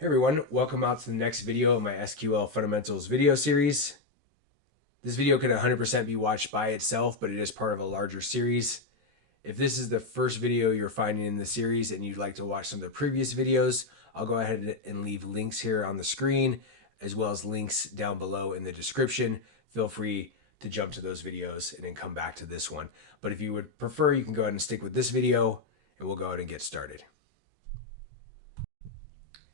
Hey everyone, welcome out to the next video of my SQL Fundamentals video series. This video can 100% be watched by itself, but it is part of a larger series. If this is the first video you're finding in the series and you'd like to watch some of the previous videos, I'll go ahead and leave links here on the screen, as well as links down below in the description. Feel free to jump to those videos and then come back to this one. But if you would prefer, you can go ahead and stick with this video and we'll go ahead and get started.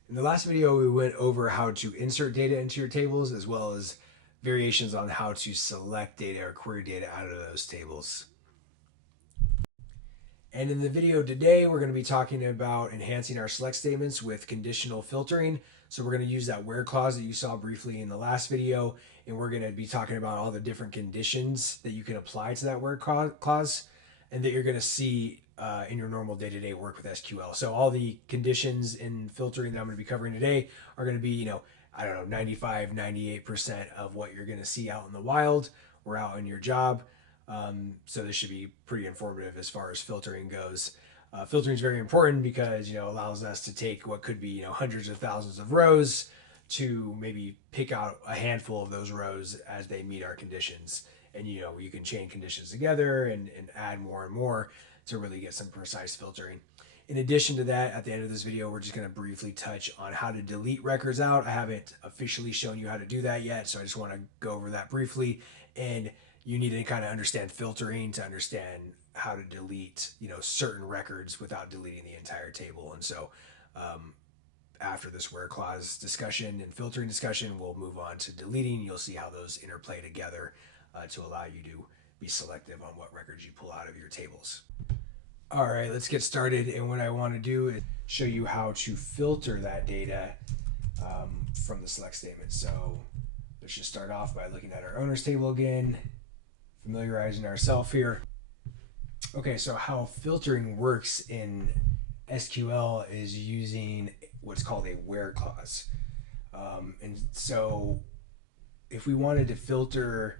In the last video, we went over how to insert data into your tables, as well as variations on how to select data or query data out of those tables. And in the video today, we're going to be talking about enhancing our select statements with conditional filtering. So we're going to use that where clause that you saw briefly in the last video, and we're going to be talking about all the different conditions that you can apply to that where clause and that you're going to see in your normal day-to-day work with SQL. So all the conditions in filtering that I'm going to be covering today are going to be, 95, 98% of what you're going to see out in the wild or out in your job. So this should be pretty informative as far as filtering goes. Filtering is very important because, it allows us to take what could be, hundreds of thousands of rows to maybe pick out a handful of those rows as they meet our conditions. And, you can chain conditions together and add more and more to really get some precise filtering. In addition to that, at the end of this video, we're just going to briefly touch on how to delete records out. I haven't officially shown you how to do that yet, so I just want to go over that briefly. And you need to kind of understand filtering to understand how to delete, certain records without deleting the entire table. And so after this where clause discussion and filtering discussion, we'll move on to deleting. You'll see how those interplay together to allow you to be selective on what records you pull out of your tables. All right, let's get started. And what I want to do is show you how to filter that data from the select statement. So let's just start off by looking at our owners table again, familiarizing ourselves here. Okay, so how filtering works in SQL is using what's called a where clause. And so if we wanted to filter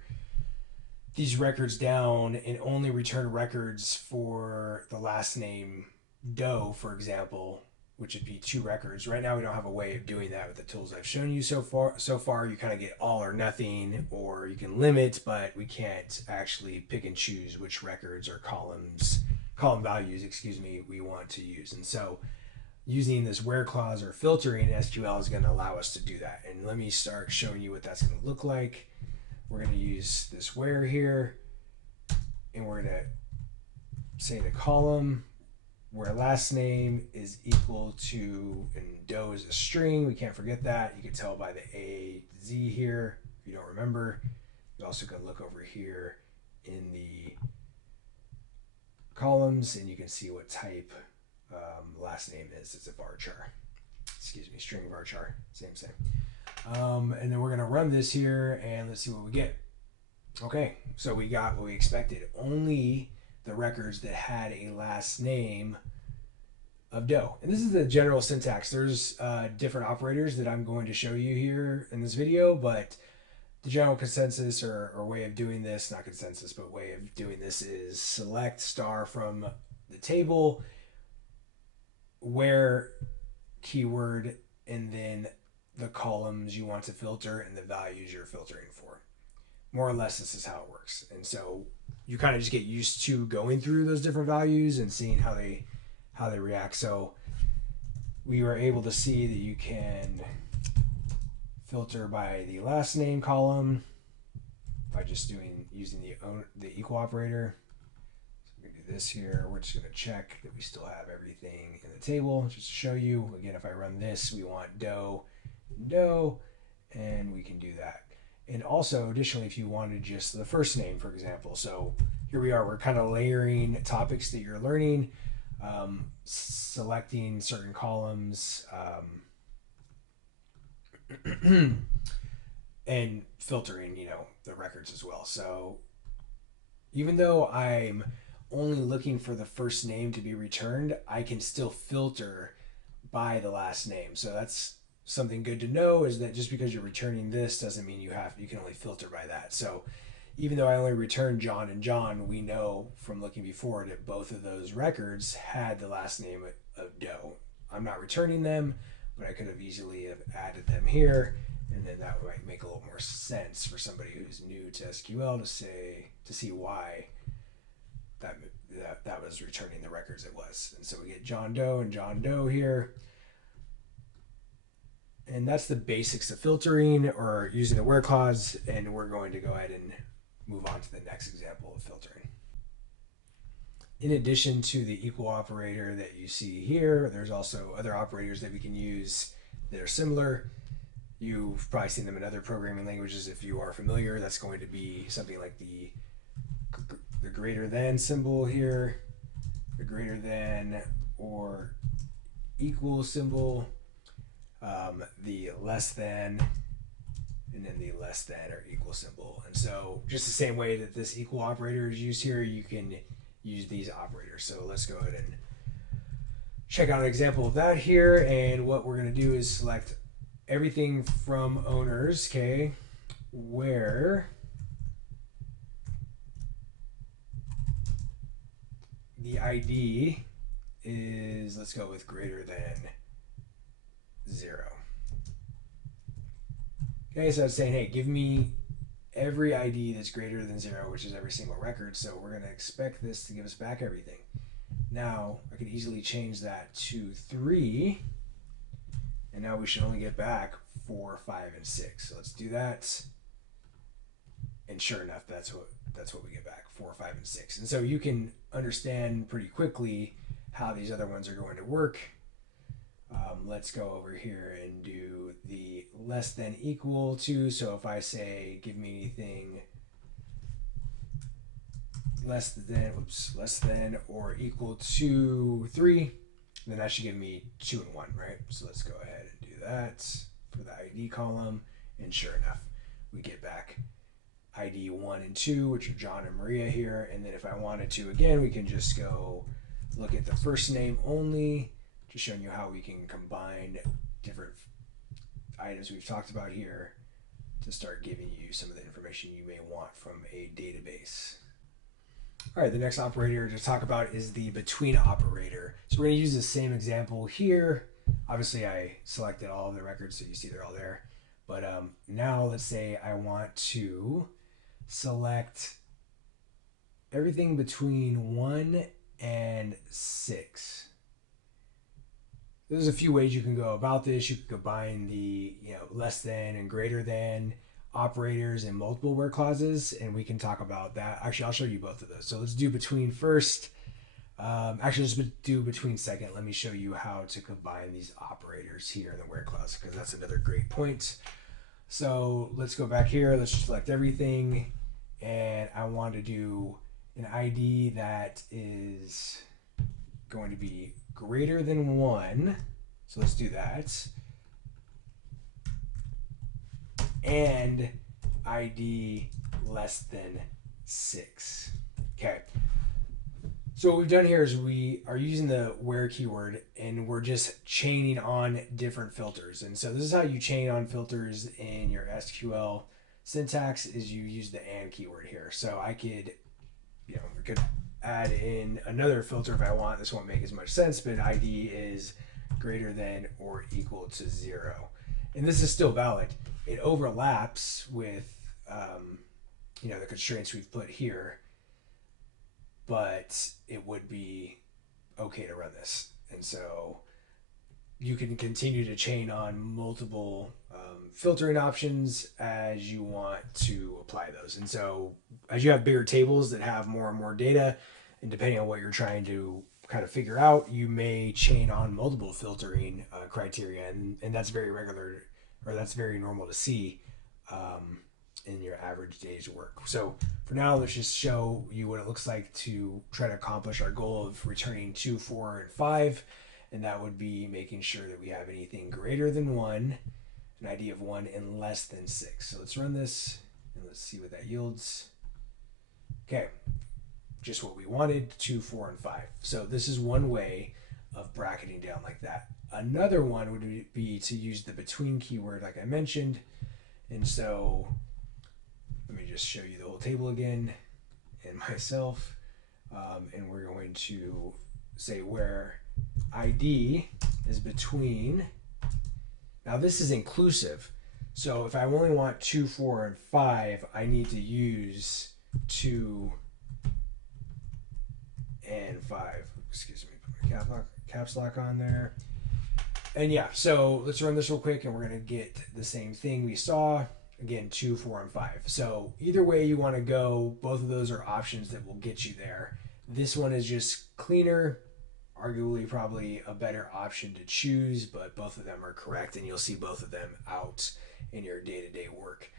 these records down and only return records for the last name Doe, for example, which would be 2 records. Right now, we don't have a way of doing that with the tools I've shown you so far. You kind of get all or nothing, or you can limit, but we can't actually pick and choose which records or column values, we want to use. And so using this where clause or filtering SQL is going to allow us to do that. And let me start showing you what that's going to look like. We're going to use this where here, and we're going to say the column where last name is equal to, and Doe is a string. We can't forget that. You can tell by the A Z here if you don't remember. You also can look over here in the columns, and you can see what type last name is. It's a varchar. String varchar. Same. And then we're going to run this here and let's see what we get. Okay, so we got what we expected. Only the records that had a last name of Doe. And this is the general syntax. There's different operators that I'm going to show you here in this video, but the general consensus or way of doing this, not consensus, but way of doing this is select star from the table, where keyword, and then the columns you want to filter and the values you're filtering for. More or less, this is how it works. And so you kind of just get used to going through those different values and seeing how they react. So we were able to see that you can filter by the last name column by just using the equal operator. So we can do this here. We're just going to check that we still have everything in the table just to show you. Again, if I run this, we want Doe, and we can do that. And also, additionally, if you wanted just the first name, for example. So here we are, we're kind of layering topics that you're learning, selecting certain columns, and filtering, the records as well. So even though I'm only looking for the first name to be returned, I can still filter by the last name. So that's something good to know, is that just because you're returning this doesn't mean you can only filter by that. So even though I only returned John and John, we know from looking before that both of those records had the last name of Doe. I'm not returning them, but I could have easily have added them here, and then that might make a little more sense for somebody who's new to SQL to see why that was returning the records it was. And so we get John Doe and John Doe here. And that's the basics of filtering or using the where clause, and we're going to go ahead and move on to the next example of filtering. In addition to the equal operator that you see here, there's also other operators that we can use that are similar. You've probably seen them in other programming languages if you are familiar. That's going to be something like the greater than symbol here, the greater than or equal symbol, the less than, and then the less than or equal symbol. And so just the same way that this equal operator is used here, you can use these operators. So let's go ahead and check out an example of that here. And what we're going to do is select everything from owners, okay, where the ID is, let's go with greater than 0. Okay, so it's saying, hey, give me every ID that's greater than 0, which is every single record. So we're going to expect this to give us back everything. Now, I can easily change that to 3. And now we should only get back 4, 5, and 6. So let's do that. And sure enough, that's what we get back, 4, 5, and 6. And so you can understand pretty quickly how these other ones are going to work. Let's go over here and do the less than equal to. So if I say, give me anything less than or equal to 3, then that should give me 2 and 1, right? So let's go ahead and do that for the ID column. And sure enough, we get back ID 1 and 2, which are John and Maria here. And then if I wanted to, again, we can just go look at the first name only, just showing you how we can combine different items we've talked about here to start giving you some of the information you may want from a database. All right, the next operator to talk about is the between operator. So we're going to use the same example here. Obviously, I selected all of the records, so you see they're all there. But now let's say I want to select everything between 1 and 6. There's a few ways you can go about this. You can combine the less than and greater than operators in multiple where clauses, and we can talk about that. Actually, I'll show you both of those. So let's do between first. Actually, let's do between second. Let me show you how to combine these operators here in the where clause, because that's another great point. So let's go back here. Let's select everything, and I want to do an ID that is going to be greater than 1. So let's do that. And ID less than 6. Okay. So what we've done here is we are using the where keyword, and we're just chaining on different filters. And so this is how you chain on filters in your SQL syntax, is you use the and keyword here. So I could, we could add in another filter if I want. This won't make as much sense, but ID is greater than or equal to 0. And this is still valid. It overlaps with, the constraints we've put here, but it would be okay to run this. And so you can continue to chain on multiple filtering options as you want to apply those. And so as you have bigger tables that have more and more data, and depending on what you're trying to kind of figure out, you may chain on multiple filtering criteria, and that's very regular, or that's very normal to see in your average day's work. So for now, let's just show you what it looks like to try to accomplish our goal of returning 2, 4, and 5. And that would be making sure that we have anything greater than 1, an ID of 1, and less than 6. So let's run this and let's see what that yields. Okay, just what we wanted, 2, 4, and 5. So this is one way of bracketing down like that. Another one would be to use the between keyword like I mentioned. And so let me just show you the whole table again and myself. And we're going to say where ID is between Now this is inclusive. So if I only want 2, 4, and 5, I need to use 2 and 5. Excuse me, put my caps lock on there. And yeah, so let's run this real quick and we're going to get the same thing we saw. Again, 2, 4, and 5. So either way you want to go, both of those are options that will get you there. This one is just cleaner, arguably probably a better option to choose, but both of them are correct and you'll see both of them out in your day-to-day work.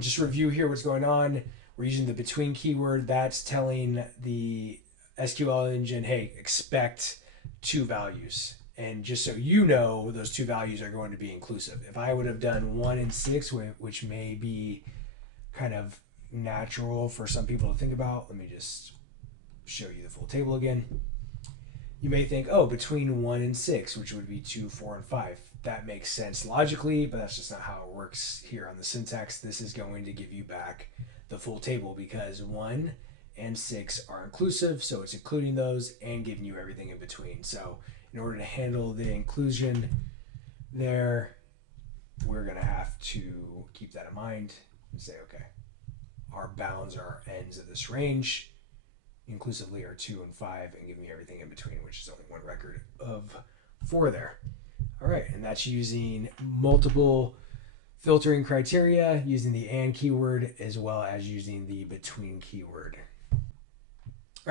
Just review here what's going on. We're using the between keyword. That's telling the SQL engine, hey, expect 2 values. And just so you know, those 2 values are going to be inclusive. If I would have done 1 and 6, which may be kind of natural for some people to think about, let me just show you the full table again. You may think, oh, between 1 and 6, which would be 2, 4, and 5. That makes sense logically, but that's just not how it works here on the syntax. This is going to give you back the full table because 1 and 6 are inclusive, so it's including those and giving you everything in between. So in order to handle the inclusion there, we're going to have to keep that in mind and say, okay, our bounds are ends of this range inclusively are 2 and 5 and give me everything in between, which is only one record of 4 there. All right, and that's using multiple filtering criteria, using the and keyword as well as using the between keyword. All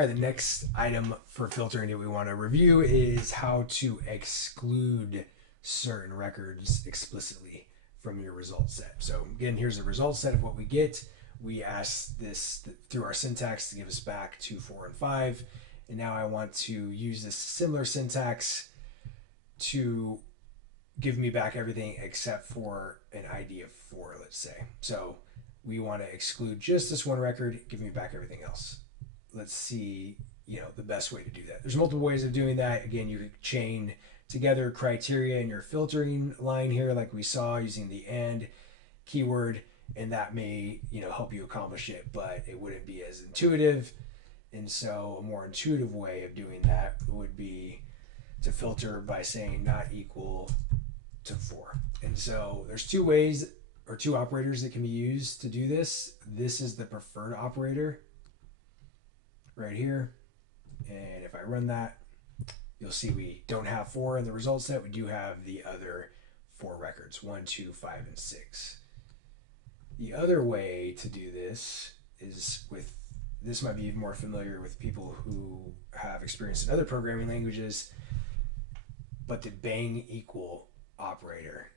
right, the next item for filtering that we want to review is how to exclude certain records explicitly from your result set. So again, here's the result set of what we get. We asked this through our syntax to give us back 2, 4, and 5. And now I want to use this similar syntax to give me back everything except for an ID of 4, let's say. So we want to exclude just this one record, give me back everything else. Let's see, the best way to do that. There's multiple ways of doing that. Again, you could chain together criteria in your filtering line here, like we saw using the and keyword, and that may, help you accomplish it, but it wouldn't be as intuitive. And so a more intuitive way of doing that would be to filter by saying not equal to 4. And so there's 2 ways or 2 operators that can be used to do this. This is the preferred operator right here. And if I run that, you'll see we don't have 4 in the result set. We do have the other 4 records, 1, 2, 5, and 6. The other way to do this is this might be more familiar with people who have experience in other programming languages, but the bang equal operator.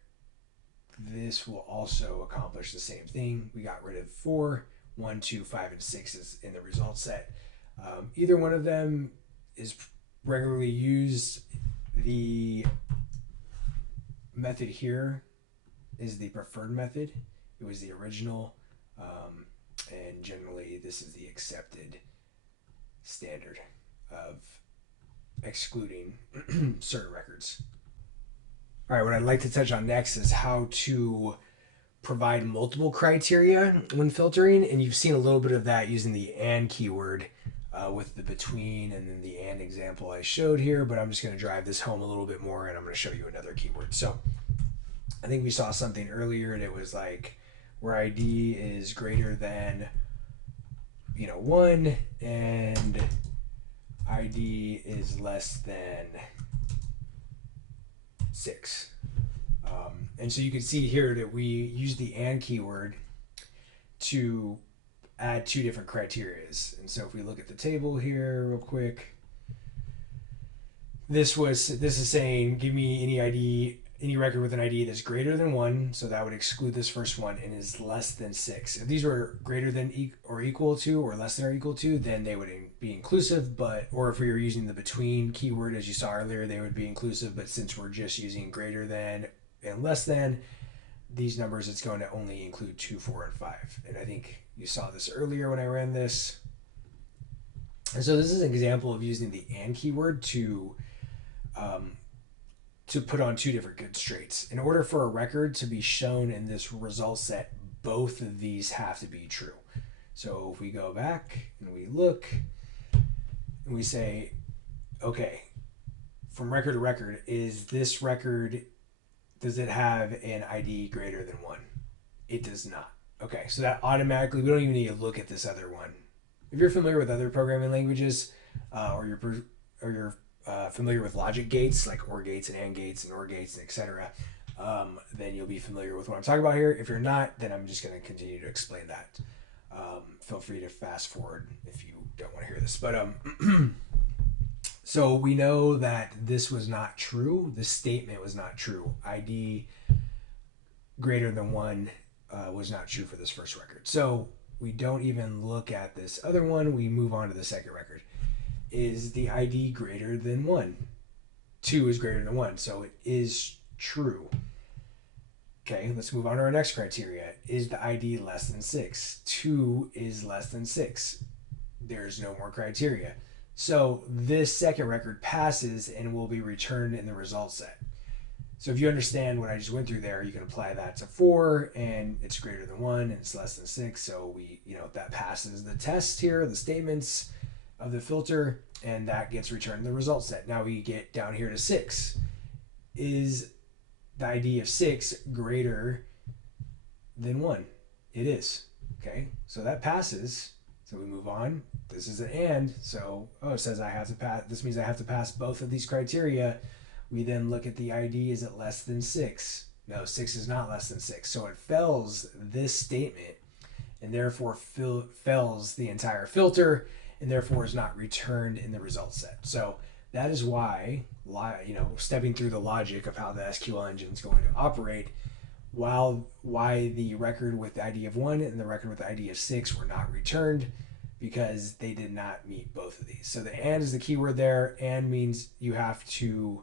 This will also accomplish the same thing. We got rid of 4, 1, 2, 5, and 6 is in the result set. Either one of them is regularly used. The method here is the preferred method. It was the original, and generally this is the accepted standard of excluding certain records. All right, what I'd like to touch on next is how to provide multiple criteria when filtering, and you've seen a little bit of that using the and keyword with the between and then the and example I showed here, but I'm just going to drive this home a little bit more and I'm going to show you another keyword. So I think we saw something earlier and it was like where ID is greater than 1 and ID is less than 6. And so you can see here that we use the and keyword to add 2 different criterias. And so if we look at the table here real quick, this is saying give me any record with an ID that's greater than 1, so that would exclude this first one, and is less than 6. If these were greater than or equal to or less than or equal to, then they would be inclusive, or if we were using the between keyword as you saw earlier, they would be inclusive, but since we're just using greater than and less than, these numbers, it's going to only include 2, 4, and 5. And I think you saw this earlier when I ran this. And so this is an example of using the and keyword to put on 2 different constraints. In order for a record to be shown in this result set, both of these have to be true. So if we go back and we look and we say, okay, from record to record, is this record does it have an ID greater than 1? It does not. Okay, so that automatically, we don't even need to look at this other one. If you're familiar with other programming languages, or you're familiar with logic gates like OR gates and AND gates and OR gates and etc., then you'll be familiar with what I'm talking about here. If you're not, then I'm just going to continue to explain that. Feel free to fast forward if you don't want to hear this. But so we know that this was not true. This statement was not true. ID greater than 1 was not true for this first record. So we don't even look at this other one. We move on to the second record. Is the ID greater than 1? 2 is greater than 1, so it is true. Okay, let's move on to our next criteria. Is the ID less than 6? 2 is less than 6. There's no more criteria. So this second record passes and will be returned in the result set. So if you understand what I just went through there, you can apply that to 4, and it's greater than 1 and it's less than 6. So that passes the test here, the statements of the filter, and that gets returned in the result set. Now we get down here to 6. Is the ID of 6 greater than 1? It is. Okay, so that passes. So we move on. This is an and. So, it says I have to pass. This means I have to pass both of these criteria. We then look at the ID. Is it less than 6? No, 6 is not less than 6. So it fails this statement and therefore fails the entire filter and therefore is not returned in the result set. So that is why, stepping through the logic of how the SQL engine is going to operate, why the record with the ID of 1 and the record with the ID of 6 were not returned, because they did not meet both of these. So the and is the keyword there. And means you have to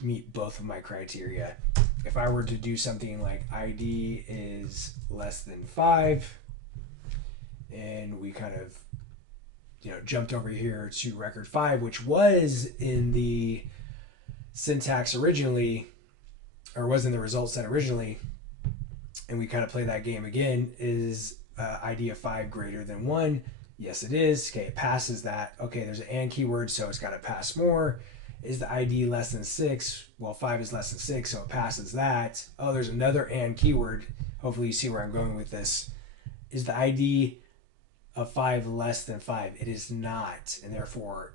meet both of my criteria. If I were to do something like ID is less than 5, and we kind of jumped over here to record 5, which was in the syntax originally, or was in the result set originally, and we kind of play that game again. Is ID of 5 greater than 1? Yes, it is. Okay, it passes that. Okay, there's an and keyword, so it's got to pass more. Is the ID less than 6? Well, 5 is less than 6, so it passes that. Oh, there's another and keyword. Hopefully you see where I'm going with this. Is the ID of 5 less than 5? It is not, and therefore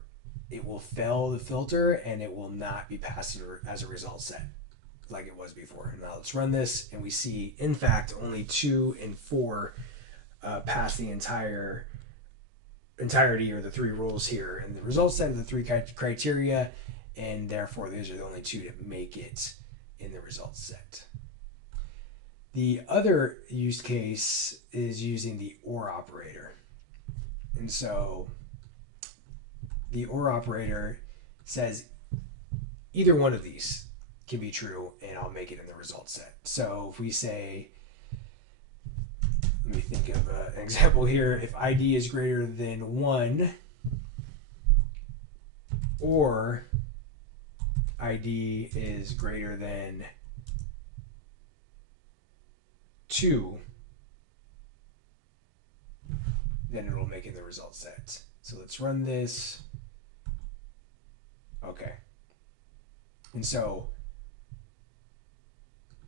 it will fail the filter and it will not be passed as a result set like it was before. Now let's run this, and we see, in fact, only 2 and 4 pass the entirety or the 3 rules here in the result set of the 3 criteria, and therefore these are the only 2 that make it in the result set. The other use case is using the OR operator. And so the OR operator says either one of these can be true, and I'll make it in the result set. So if we say, let me think of an example here. If ID is greater than 1, or ID is greater than 2, then it will make it the result set. So let's run this. Okay. And so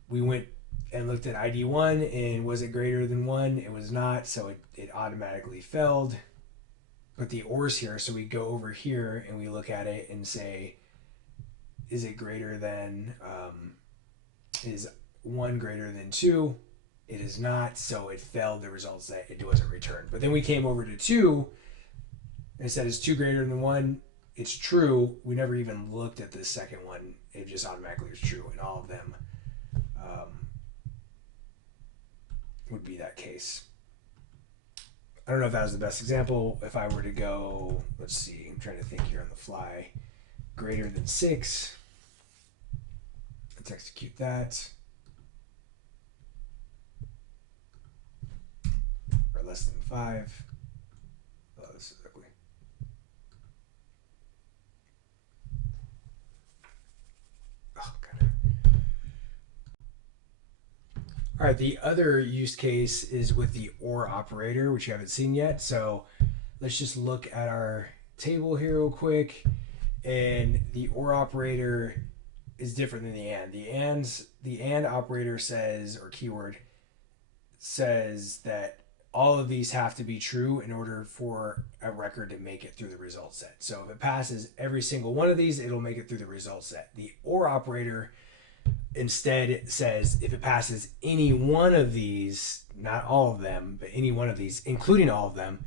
we went and looked at ID 1, and was it greater than 1? It was not, so it automatically failed. But the OR's here, so we go over here and we look at it and say, is it greater than, is 1 greater than 2? It is not, so it failed the results that it wasn't returned. But then we came over to 2 and said, is 2 greater than 1? It's true. We never even looked at this second one. It just automatically was true, and all of them would be that case. I don't know if that was the best example. If I were to go, let's see, I'm trying to think here on the fly, greater than 6, let's execute that. Or less than 5. Oh, this is ugly. Oh, God. All right, the other use case is with the OR operator, which you haven't seen yet. So let's just look at our table here real quick. And the OR operator is different than the and. The and operator says, or keyword says, that all of these have to be true in order for a record to make it through the result set. So if it passes every single one of these, it'll make it through the result set. The or operator instead says if it passes any one of these, not all of them, but any one of these, including all of them,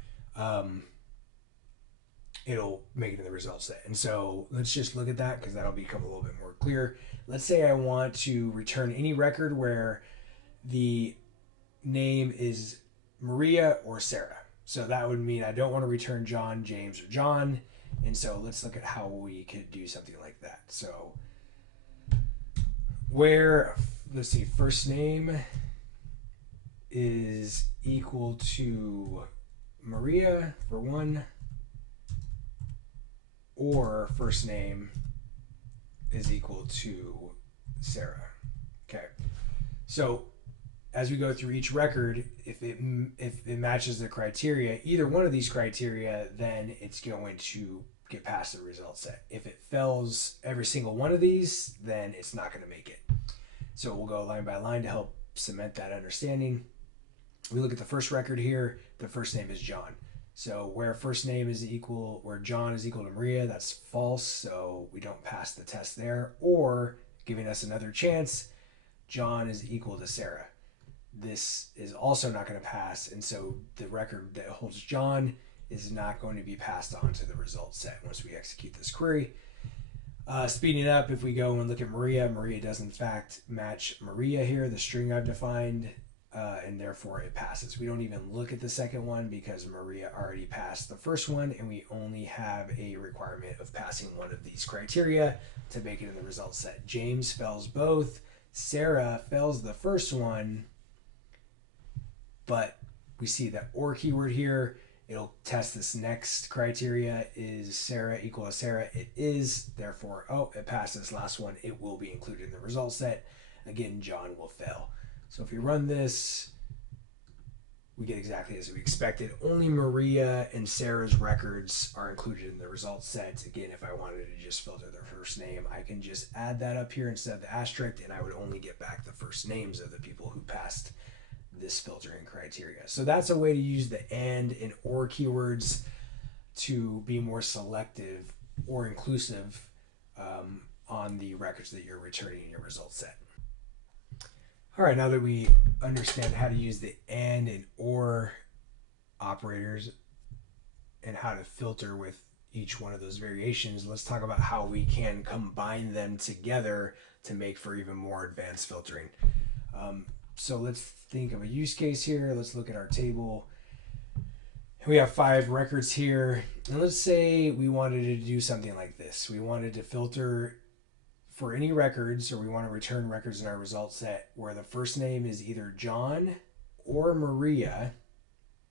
it'll make it in the result set. And so let's just look at that because that'll become a little bit more clear. Let's say I want to return any record where the name is Maria or Sarah. So that would mean I don't want to return John, James, or John. And so let's look at how we could do something like that. So where, let's see, first name is equal to Maria for one, or first name is equal to Sarah. Okay. So as we go through each record, if it matches the criteria, either one of these criteria, then it's going to get past the result set. If it fails every single one of these, then it's not going to make it. So we'll go line by line to help cement that understanding. We look at the first record here. The first name is John. So where first name is equal, where John is equal to Maria, that's false. So we don't pass the test there. Or giving us another chance, John is equal to Sarah. This is also not going to pass. And so the record that holds John is not going to be passed on to the result set once we execute this query. Speeding up, if we go and look at Maria, Maria does in fact match Maria here, the string I've defined, and therefore it passes. We don't even look at the second one because Maria already passed the first one, and we only have a requirement of passing one of these criteria to make it in the result set. James fails both. Sarah fails the first one, but we see that or keyword here. It'll test this next criteria. Is Sarah equal to Sarah? It is. Therefore, it passed this last one. It will be included in the result set. Again, John will fail. So if we run this, we get exactly as we expected. Only Maria and Sarah's records are included in the result set. Again, if I wanted to just filter their first name, I can just add that up here instead of the asterisk, and I would only get back the first names of the people who passed this filtering criteria. So that's a way to use the and or keywords to be more selective or inclusive on the records that you're returning in your result set. All right, now that we understand how to use the and or operators and how to filter with each one of those variations, let's talk about how we can combine them together to make for even more advanced filtering. So let's think of a use case here. Let's look at our table. We have 5 records here. And let's say we wanted to do something like this. We wanted to filter for any records, or we want to return records in our result set where the first name is either John or Maria.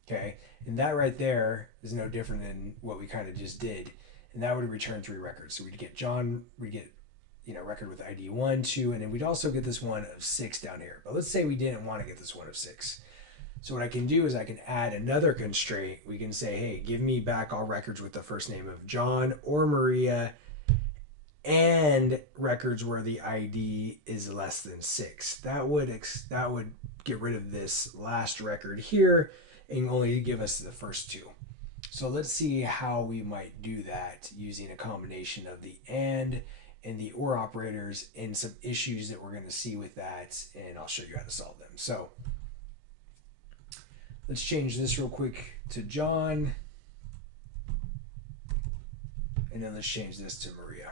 Okay. And that right there is no different than what we kind of just did. And that would return 3 records. So we'd get John, we'd get record with ID 1, 2, and then we'd also get this one of 6 down here. But let's say we didn't want to get this one of 6. So what I can do is I can add another constraint. We can say, hey, give me back all records with the first name of John or Maria and records where the ID is less than 6. That would get rid of this last record here and only give us the first 2. So let's see how we might do that using a combination of the and the or operators and some issues that we're going to see with that, and I'll show you how to solve them. So let's change this real quick to John, and then let's change this to Maria.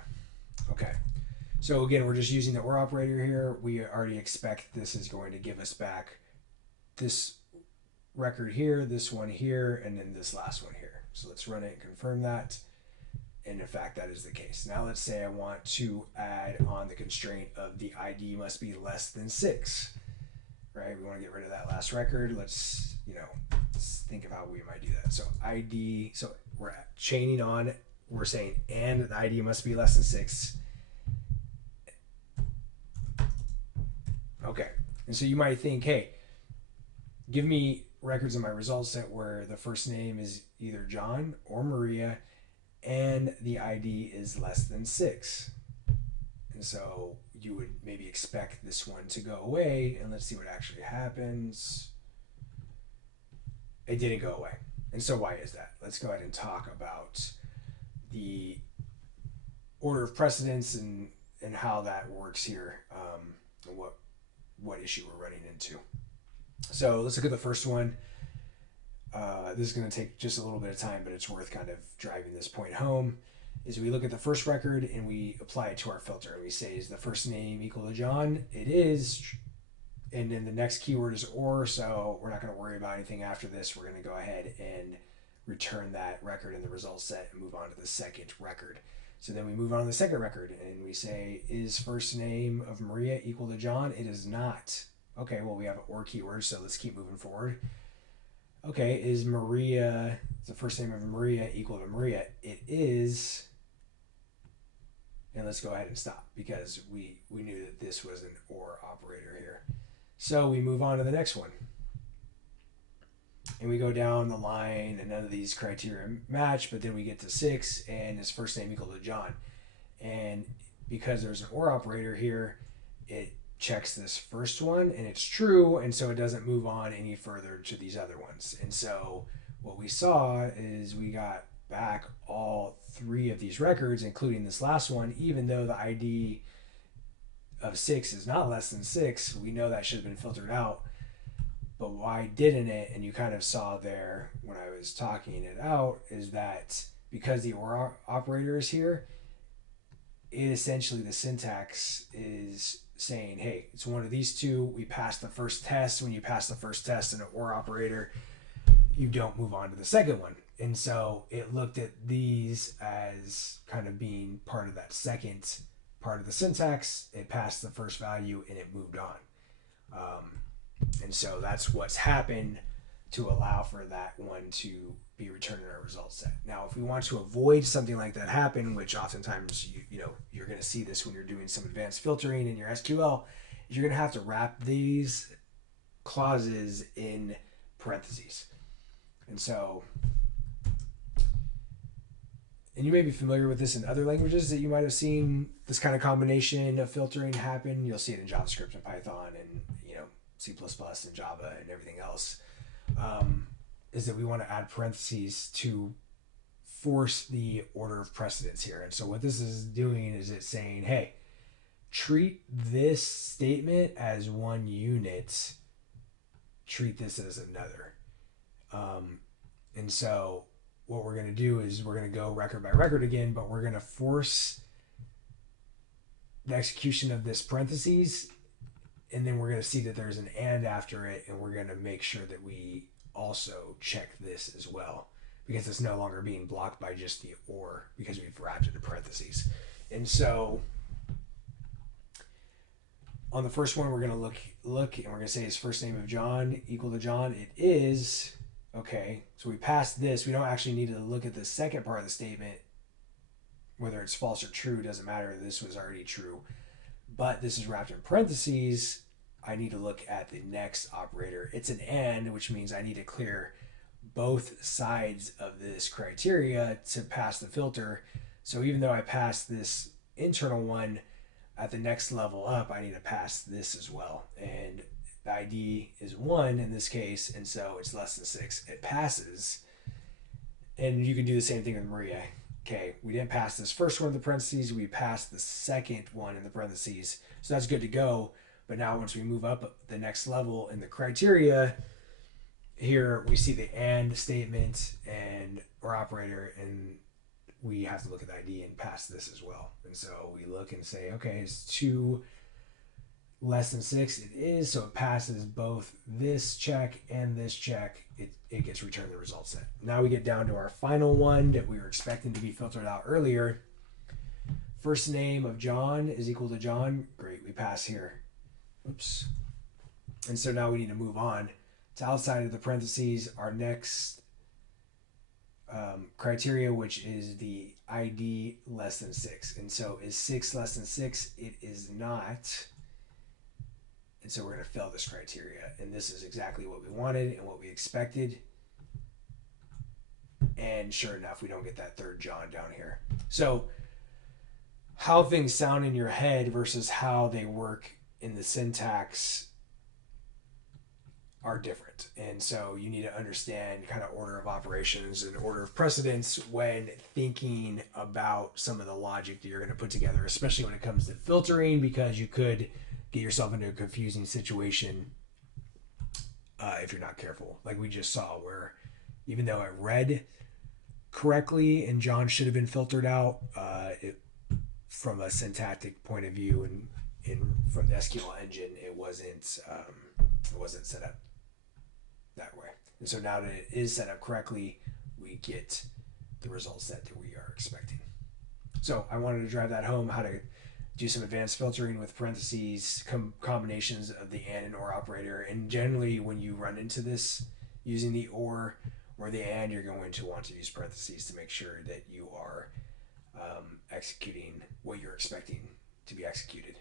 Okay, so again, we're just using the or operator here. We already expect this is going to give us back this record here, this one here, and then this last one here. So let's run it and confirm that. And in fact, that is the case. Now let's say I want to add on the constraint of the ID must be less than 6, right? We want to get rid of that last record. Let's think of how we might do that. So ID, so we're chaining on, we're saying, and the ID must be less than 6. Okay. And so you might think, hey, give me records in my results set where the first name is either John or Maria and the ID is less than 6. And And so you would maybe expect this one to go away, and let's see what actually happens. It didn't go away. And so why is that? Let's go ahead and talk about the order of precedence and how that works here, and what issue we're running into. So let's look at the first one. This is going to take just a little bit of time, but it's worth kind of driving this point home. Is we look at the first record and we apply it to our filter. We say, is the first name equal to John? It is. And then the next keyword is or, so we're not going to worry about anything after this. We're going to go ahead and return that record in the results set and move on to the second record. So then we move on to the second record and we say, is first name of Maria equal to John? It is not. Okay, well, we have an or keyword, so let's keep moving forward. Okay, is Maria, the first name of Maria equal to Maria? It is. And let's go ahead and stop because we knew that this was an or operator here. So we move on to the next one. And we go down the line and none of these criteria match, but then we get to 6 and his first name equal to John. And because there's an or operator here, it checks this first one and it's true, and so it doesn't move on any further to these other ones. And so what we saw is we got back all 3 of these records, including this last one, even though the ID of 6 is not less than 6. We know that should have been filtered out, but why didn't it? And you kind of saw there when I was talking it out, is that because the or operator is here, it essentially, the syntax is saying, hey, it's one of these two. We passed the first test. When you pass the first test in an or operator, you don't move on to the second one. And so it looked at these as kind of being part of that second part of the syntax. It passed the first value and it moved on. And so that's what's happened to allow for that one to be returned in our result set. Now, if we want to avoid something like that happen, which oftentimes you're going to see this when you're doing some advanced filtering in your SQL, is you're going to have to wrap these clauses in parentheses. And so, and you may be familiar with this in other languages that you might have seen this kind of combination of filtering happen. You'll see it in JavaScript and Python and C++ and Java and everything else. Is that we want to add parentheses to force the order of precedence here. And so what this is doing is it's saying, hey, treat this statement as one unit, treat this as another. And so what we're going to do is we're going to go record by record again, but we're going to force the execution of this parentheses, and then we're going to see that there's an and after it, and we're going to make sure that we also check this as well, because it's no longer being blocked by just the or, because we've wrapped it in parentheses. And so on the first one, we're going to look and we're going to say his first name of John equal to John. It is. Okay, so we passed this. We don't actually need to look at the second part of the statement, whether it's false or true, doesn't matter. This was already true, but this is wrapped in parentheses. I need to look at the next operator. It's an and, which means I need to clear both sides of this criteria to pass the filter. So even though I passed this internal one, at the next level up, I need to pass this as well. And the ID is 1 in this case, and so it's less than 6. It passes. And you can do the same thing with Maria. Okay, we didn't pass this first one in the parentheses, we passed the second one in the parentheses. So that's good to go. But now once we move up the next level in the criteria, here we see the and statement and or operator, and we have to look at the ID and pass this as well. And so we look and say, okay, is 2 less than 6? It is, so it passes both this check and this check. It gets returned the result set. Now we get down to our final one that we were expecting to be filtered out earlier. First name of John is equal to John. Great, we pass here. Oops. And so now we need to move on to outside of the parentheses, our next criteria, which is the ID less than 6. And so is 6 less than 6? It is not. And so we're going to fail this criteria. And this is exactly what we wanted and what we expected. And sure enough, we don't get that third John down here. So how things sound in your head versus how they work in the syntax are different. And so you need to understand kind of order of operations and order of precedence when thinking about some of the logic that you're going to put together, especially when it comes to filtering, because you could get yourself into a confusing situation if you're not careful. Like we just saw, where even though it read correctly and John should have been filtered out, from a syntactic point of view and from the SQL engine, it wasn't set up that way. And so now that it is set up correctly, we get the result set that we are expecting. So I wanted to drive that home, how to do some advanced filtering with parentheses, combinations of the and or operator. And generally when you run into this using the or the and, you're going to want to use parentheses to make sure that you are executing what you're expecting to be executed.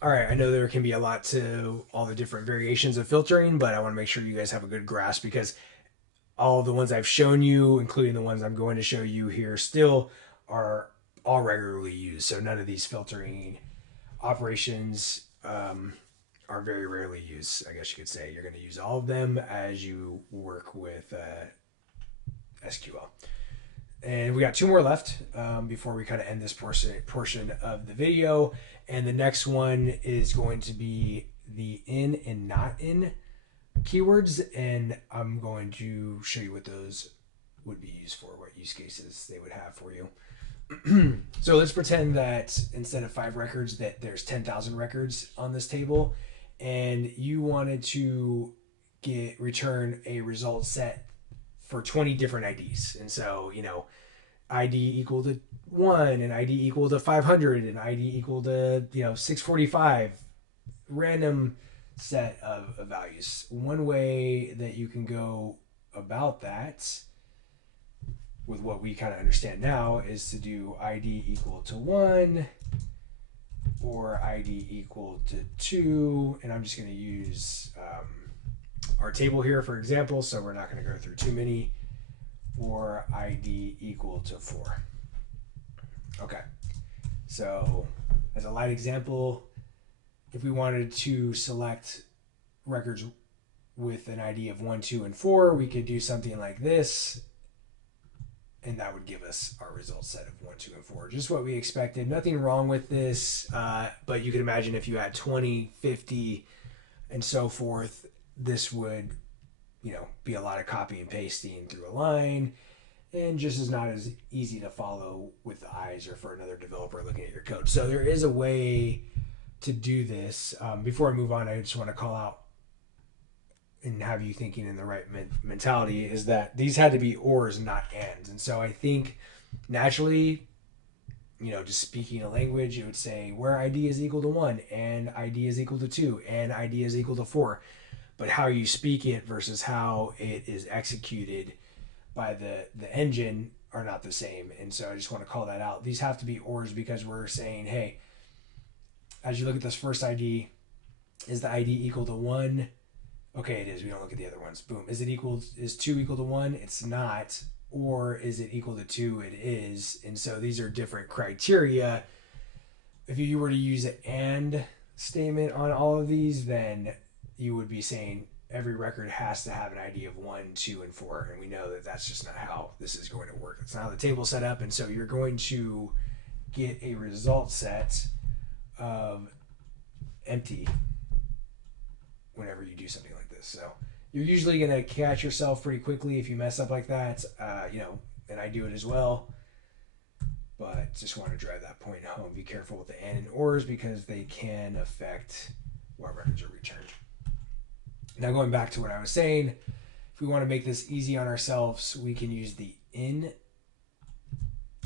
All right, I know there can be a lot to all the different variations of filtering, but I want to make sure you guys have a good grasp, because all of the ones I've shown you, including the ones I'm going to show you here still, are all regularly used. So none of these filtering operations are very rarely used, I guess you could say. You're going to use all of them as you work with SQL. And we got two more left before we kind of end this portion of the video. And the next one is going to be the in and not in keywords. And I'm going to show you what those would be used for, what use cases they would have for you. So let's pretend that instead of 5 records, that there's 10,000 records on this table, and you wanted to return a result set for 20 different IDs. And so, ID equal to 1, and ID equal to 500, and ID equal to 645, random set of values. One way that you can go about that, with what we kind of understand now, is to do ID equal to 1 or ID equal to 2, and I'm just going to use our table here for example, so we're not going to go through too many, or ID equal to 4. Okay, so as a light example, if we wanted to select records with an ID of 1, 2, and 4, we could do something like this, and that would give us our result set of 1, 2, and 4. Just what we expected. Nothing wrong with this, but you can imagine if you had 20, 50, and so forth, this would be a lot of copy and pasting through a line, and just is not as easy to follow with the eyes or for another developer looking at your code. So there is a way to do this. Before I move on, I just want to call out and have you thinking in the right mentality, is that these had to be ors, not ands. And so I think naturally, just speaking a language, it would say where ID is equal to 1 and ID is equal to 2 and ID is equal to 4. But how you speak it versus how it is executed by the engine are not the same. And so I just want to call that out. These have to be ors because we're saying, hey, as you look at this first ID, is the ID equal to 1? Okay, it is. We don't look at the other ones. Boom. Is 2 equal to 1? It's not. Or is it equal to 2? It is. And so these are different criteria. If you were to use an and statement on all of these, then you would be saying every record has to have an ID of 1, 2, and 4. And we know that that's just not how this is going to work. It's not how the table's set up. And so you're going to get a result set of empty whenever you do something like this. So you're usually going to catch yourself pretty quickly if you mess up like that, and I do it as well. But just want to drive that point home. Be careful with the and ors because they can affect what records are returned. Now going back to what I was saying, if we want to make this easy on ourselves, we can use the in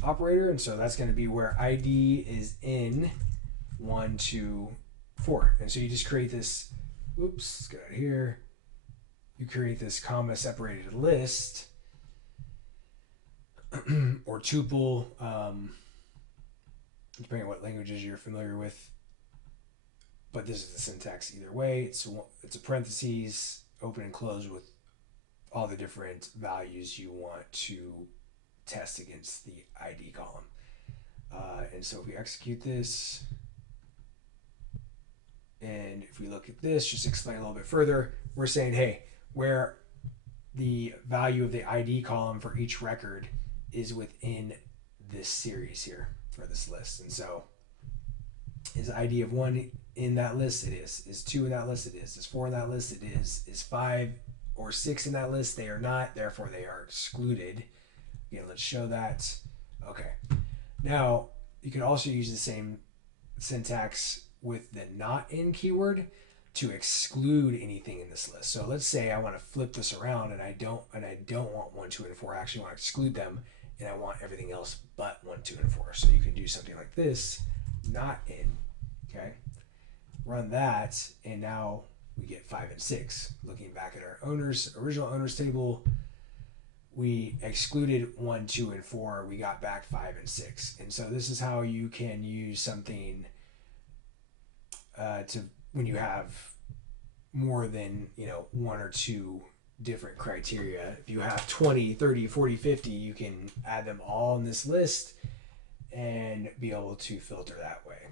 operator. And so that's going to be where ID is in 1, 2, 4. And so you just create this, oops, let's get out of here. You create this comma separated list or tuple, depending on what languages you're familiar with. But this is the syntax either way. It's a parentheses, open and close with all the different values you want to test against the ID column. And so if we execute this, and if we look at this, just explain a little bit further, we're saying, hey, where the value of the ID column for each record is within this series here, or this list. And so is ID of 1 in that list? It is. Is 2 in that list? It is. Is 4 in that list? It is. Is 5 or 6 in that list? They are not, therefore they are excluded. Again, let's show that. Okay. Now, you can also use the same syntax with the not in keyword to exclude anything in this list. So let's say I want to flip this around and I don't want 1, 2, and 4. I actually want to exclude them, and I want everything else but 1, 2, and 4. So you can do something like this, not in. Okay. Run that, and now we get 5 and 6. Looking back at our original owners table, we excluded 1, 2, and 4. We got back 5 and 6. And so this is how you can use something to when you have more than 1 or 2 different criteria. If you have 20, 30, 40, 50, you can add them all in this list and be able to filter that way,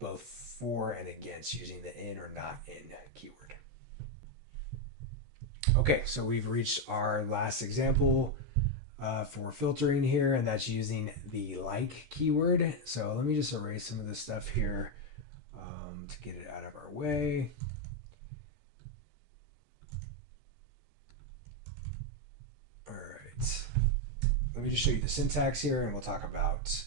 both for and against, using the in or not in keyword. Okay, so we've reached our last example for filtering here, and that's using the like keyword. So let me just erase some of this stuff here to get it out of our way. All right, let me just show you the syntax here, and we'll talk about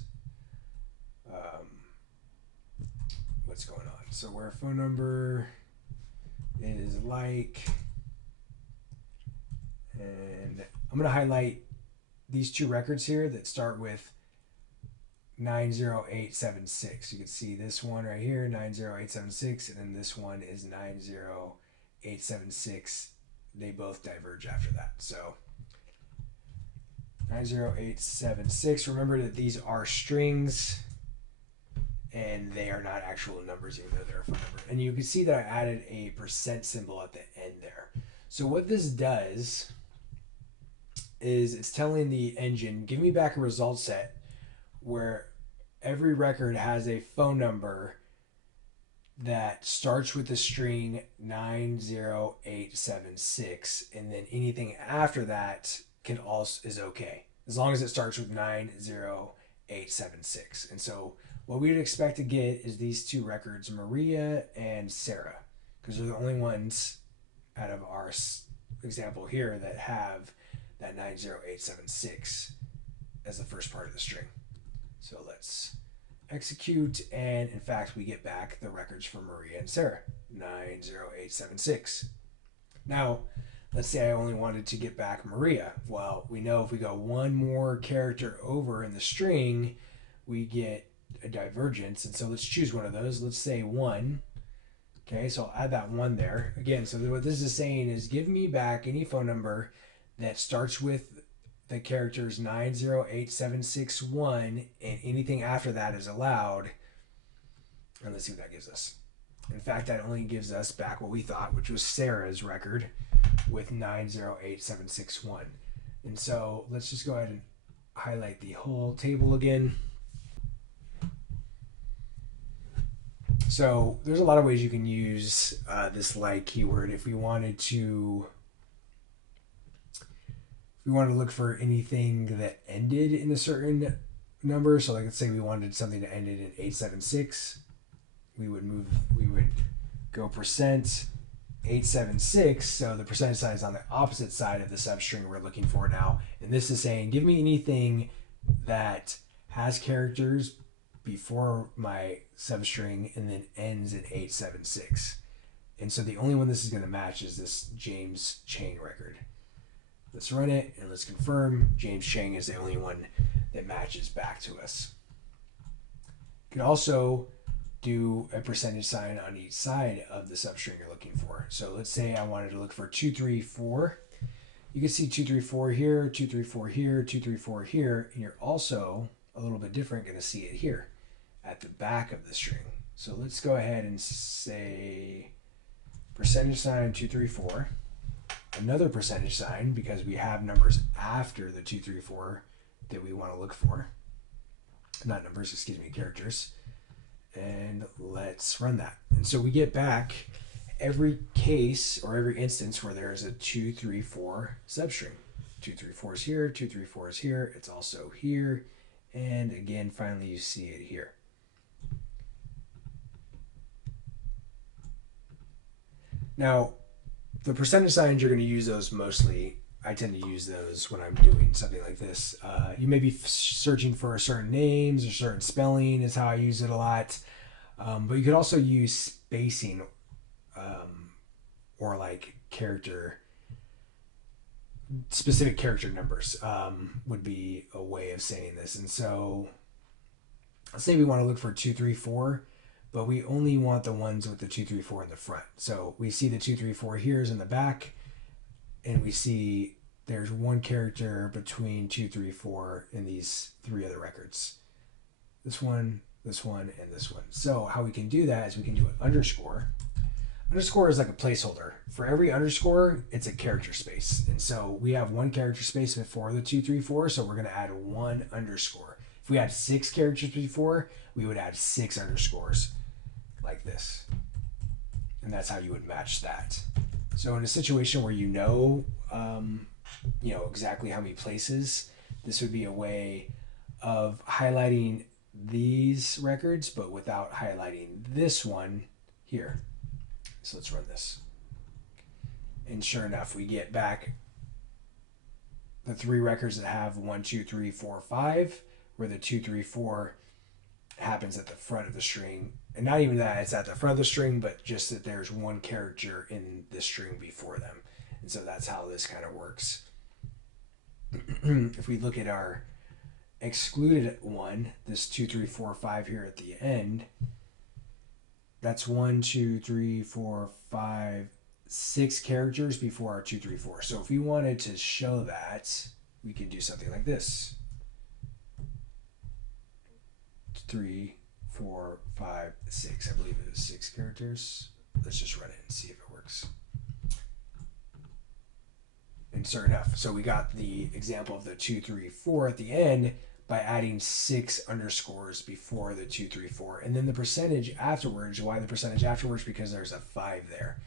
what's going on. So where phone number is like, and I'm going to highlight these 2 records here that start with 90876. You can see this one right here, 90876, and then this one is 90876. They both diverge after that. So 90876, remember that these are strings and they are not actual numbers, even though they're a phone number. And you can see that I added a percent symbol at the end there. So what this does is it's telling the engine, give me back a result set where every record has a phone number that starts with the string 90876, and then anything after that is okay, as long as it starts with 90876. And so what we would expect to get is these 2 records, Maria and Sarah, because they're the only ones out of our example here that have that 90876 as the first part of the string. So let's execute, and in fact we get back the records for Maria and Sarah, 90876. Now let's say I only wanted to get back Maria. Well, we know if we go 1 more character over in the string, we get a divergence, and so let's choose one of those. Let's say 1. Okay, so I'll add that 1 there. Again, so what this is saying is give me back any phone number that starts with the characters 9087661, and anything after that is allowed. And let's see what that gives us. In fact, that only gives us back what we thought, which was Sarah's record with 9087661. And so let's just go ahead and highlight the whole table again. So there's a lot of ways you can use this like keyword. If we wanted to look for anything that ended in a certain number, so like let's say we wanted something to end in 876, we would go percent 876, so the percentage sign is on the opposite side of the substring we're looking for now, and this is saying give me anything that has characters before my substring and then ends in 876. And so the only one this is going to match is this James Chang record. Let's run it and let's confirm James Chang is the only one that matches back to us. You can also do a percentage sign on each side of the substring you're looking for. So let's say I wanted to look for 234. You can see 234 here, 234 here, 234 here, and you're also a little bit different going to see it here at the back of the string. So let's go ahead and say percentage sign 234, another percentage sign because we have numbers after the 234 that we want to look for. not numbers, excuse me, characters. And let's run that. And so we get back every case or every instance where there's a 2, 3, 4 substring. 2, 3, 4 is here, 2, 3, 4 is here, it's also here, and again, finally you see it here. Now, the percentage signs, you're going to use those mostly. I tend to use those when I'm doing something like this. You may be searching for certain names or certain spelling is how I use it a lot. But you could also use spacing or like specific character numbers would be a way of saying this. And so let's say we want to look for 2, 3, 4, but we only want the ones with the 2, 3, 4 in the front. So we see the 2, 3, 4 here is in the back, and we see there's one character between 2, 3, 4 in these 3 other records. This one, and this one. So how we can do that is we can do an underscore. Underscore is like a placeholder. For every underscore, it's a character space. And so we have one character space before the 2, 3, 4, so we're going to add one underscore. If we had 6 characters before, we would add 6 underscores like this. And that's how you would match that. So in a situation where you know exactly how many places, this would be a way of highlighting these records, but without highlighting this one here. So let's run this. And sure enough, we get back the 3 records that have 1, 2, 3, 4, 5, where the 2, 3, 4 happens at the front of the string. And not even that it's at the front of the string, but just that there's one character in the string before them. And so that's how this kind of works. If we look at our excluded one, this 2, 3, 4, 5 here at the end, that's 1, 2, 3, 4, 5, 6 characters before our 2, 3, 4. So if we wanted to show that, we could do something like this. 3, 4, 5, 6. I believe it was 6 characters. Let's just run it and see if it works. And sure enough, so we got the example of the 2, 3, 4 at the end by adding 6 underscores before the 2, 3, 4. And then the percentage afterwards. Why the percentage afterwards? Because there's a 5 there.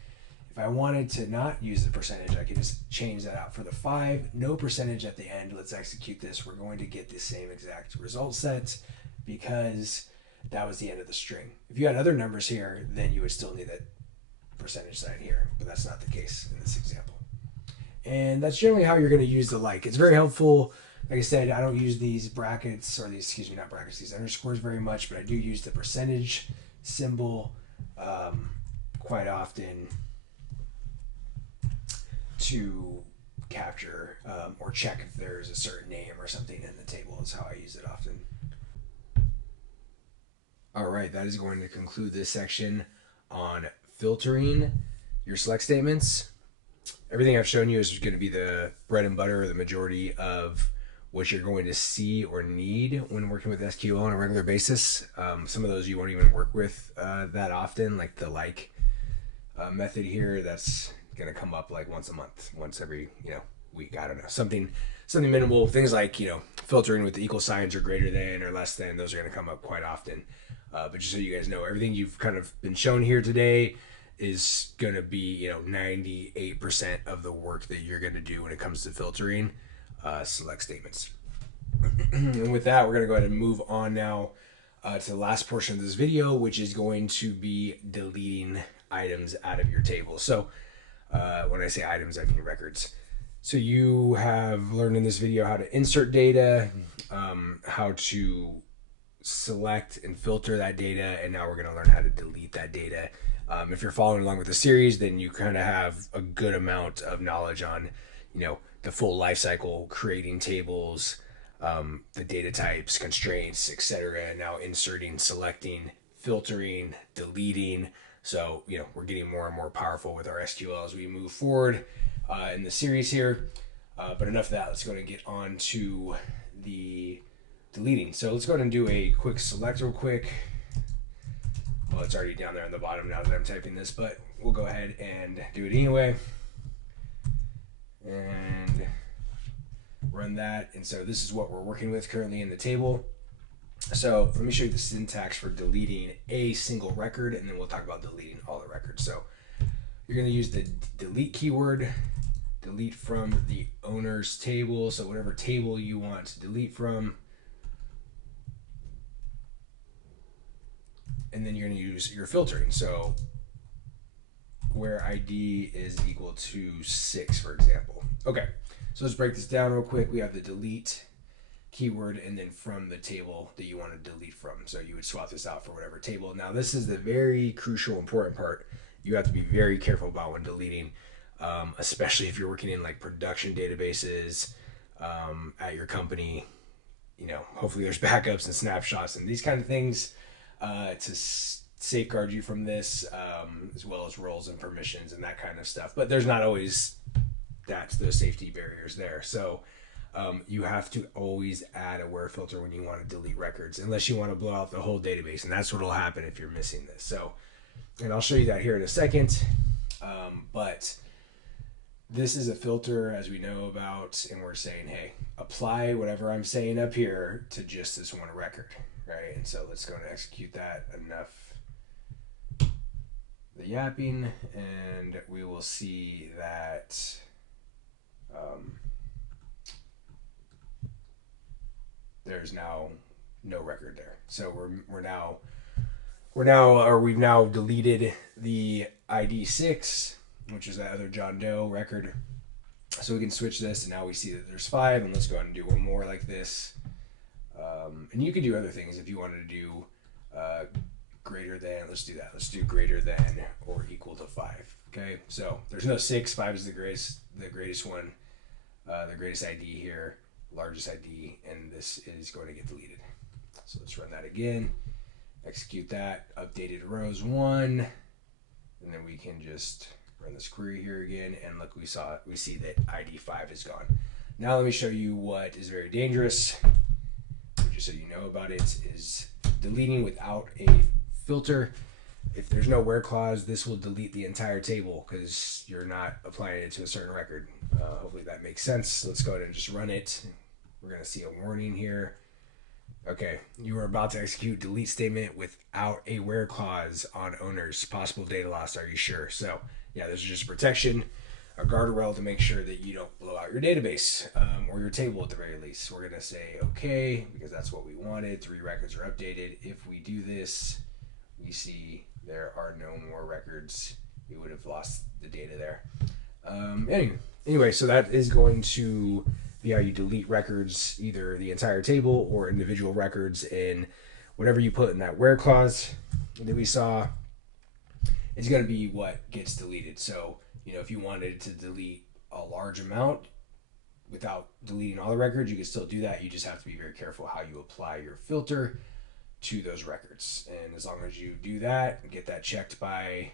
If I wanted to not use the percentage, I could just change that out for the 5. No percentage at the end. Let's execute this. We're going to get the same exact result set because that was the end of the string. If you had other numbers here, then you would still need that percentage sign here, but that's not the case in this example. And that's generally how you're going to use the like. It's very helpful. Like I said, I don't use these brackets, or these, excuse me, not brackets, these underscores very much, but I do use the percentage symbol quite often to capture or check if there's a certain name or something in the table. Is how I use it often. All right, that is going to conclude this section on filtering your select statements. Everything I've shown you is going to be the bread and butter, or the majority of what you're going to see or need when working with SQL on a regular basis. Some of those you won't even work with that often, like the method here. That's going to come up like once a month, once every week. I don't know, something minimal. Things like filtering with the equal signs or greater than or less than. Those are going to come up quite often. But just so you guys know, everything you've kind of been shown here today is going to be 98% of the work that you're going to do when it comes to filtering select statements. And with that, we're going to go ahead and move on now to the last portion of this video, which is going to be deleting items out of your table. So when I say items, I mean records. So you have learned in this video how to insert data, how to select and filter that data, and now we're going to learn how to delete that data. If you're following along with the series, then you kind of have a good amount of knowledge on, the full life cycle, creating tables, the data types, constraints, etc. Now inserting, selecting, filtering, deleting. So, we're getting more and more powerful with our SQL as we move forward in the series here. But enough of that. Let's go ahead and get on to the deleting. So let's go ahead and do a quick select real quick. Well, it's already down there on the bottom now that I'm typing this, but we'll go ahead and do it anyway. And run that. And so this is what we're working with currently in the table. So let me show you the syntax for deleting a single record, and then we'll talk about deleting all the records. So you're going to use the delete keyword, delete from the owner's table. So whatever table you want to delete from. And then you're going to use your filtering. So where ID is equal to 6, for example. Okay, so let's break this down real quick. We have the delete keyword and then from the table that you want to delete from. So you would swap this out for whatever table. Now this is the very crucial, important part. You have to be very careful about when deleting, especially if you're working in like production databases at your company. You know, hopefully there's backups and snapshots and these kind of things to safeguard you from this, as well as roles and permissions and that kind of stuff. But there's not always those safety barriers there. So you have to always add a where filter when you want to delete records, unless you want to blow out the whole database, and that's what will happen if you're missing this. So, and I'll show you that here in a second. But this is a filter, as we know about, and we're saying, hey, apply whatever I'm saying up here to just this one record, right? And so let's go and execute that enough. The yapping, and we will see that there's now no record there. So we've now deleted the ID 6, which is that other John Doe record. So we can switch this, and now we see that there's 5, and let's go ahead and do one more like this. And you could do other things if you wanted to do greater than. Let's do that. Let's do greater than or equal to 5. Okay, so there's no 6. 5 is the greatest one, the greatest ID here, largest ID, and this is going to get deleted. So let's run that again, execute that, updated rows 1, and then we can just run this query here again, and look, we see that ID 5 is gone. Now let me show you what is very dangerous, just so you know about it, is deleting without a filter. If there's no where clause, this will delete the entire table because you're not applying it to a certain record. Hopefully that makes sense. Let's go ahead and just run it. We're going to see a warning here. Okay, you are about to execute delete statement without a where clause on owners. Possible data loss, are you sure? So yeah, this is just protection, a guardrail to make sure that you don't blow out your database or your table at the very least. We're going to say okay, because that's what we wanted. 3 records are updated. If we do this, we see there are no more records. We would have lost the data there. Anyway, so that is going to be how you delete records, either the entire table or individual records, and whatever you put in that where clause that we saw is going to be what gets deleted. So, you know, if you wanted to delete a large amount without deleting all the records, you can still do that. You just have to be very careful how you apply your filter to those records. And as long as you do that and get that checked by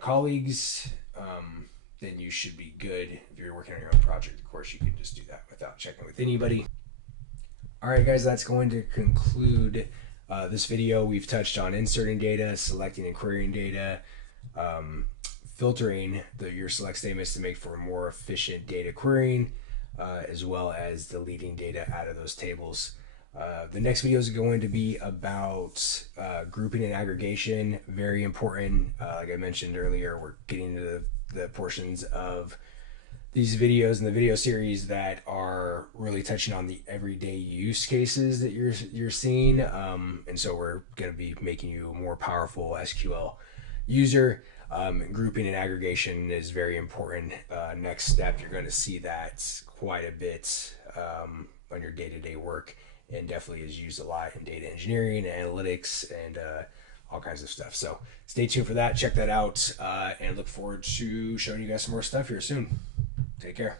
colleagues, then you should be good. If you're working on your own project, of course, you can just do that without checking with anybody. All right, guys, that's going to conclude this video. We've touched on inserting data, selecting and querying data, filtering your select statements to make for more efficient data querying, as well as deleting data out of those tables. The next video is going to be about grouping and aggregation. Very important. Like I mentioned earlier, we're getting into the portions of these videos in the video series that are really touching on the everyday use cases that you're seeing. And so we're going to be making you a more powerful SQL user. Grouping and aggregation is very important. Next step, you're going to see that quite a bit on your day-to-day work, and definitely is used a lot in data engineering, analytics, and all kinds of stuff. So stay tuned for that. Check that out, and look forward to showing you guys some more stuff here soon. Take care.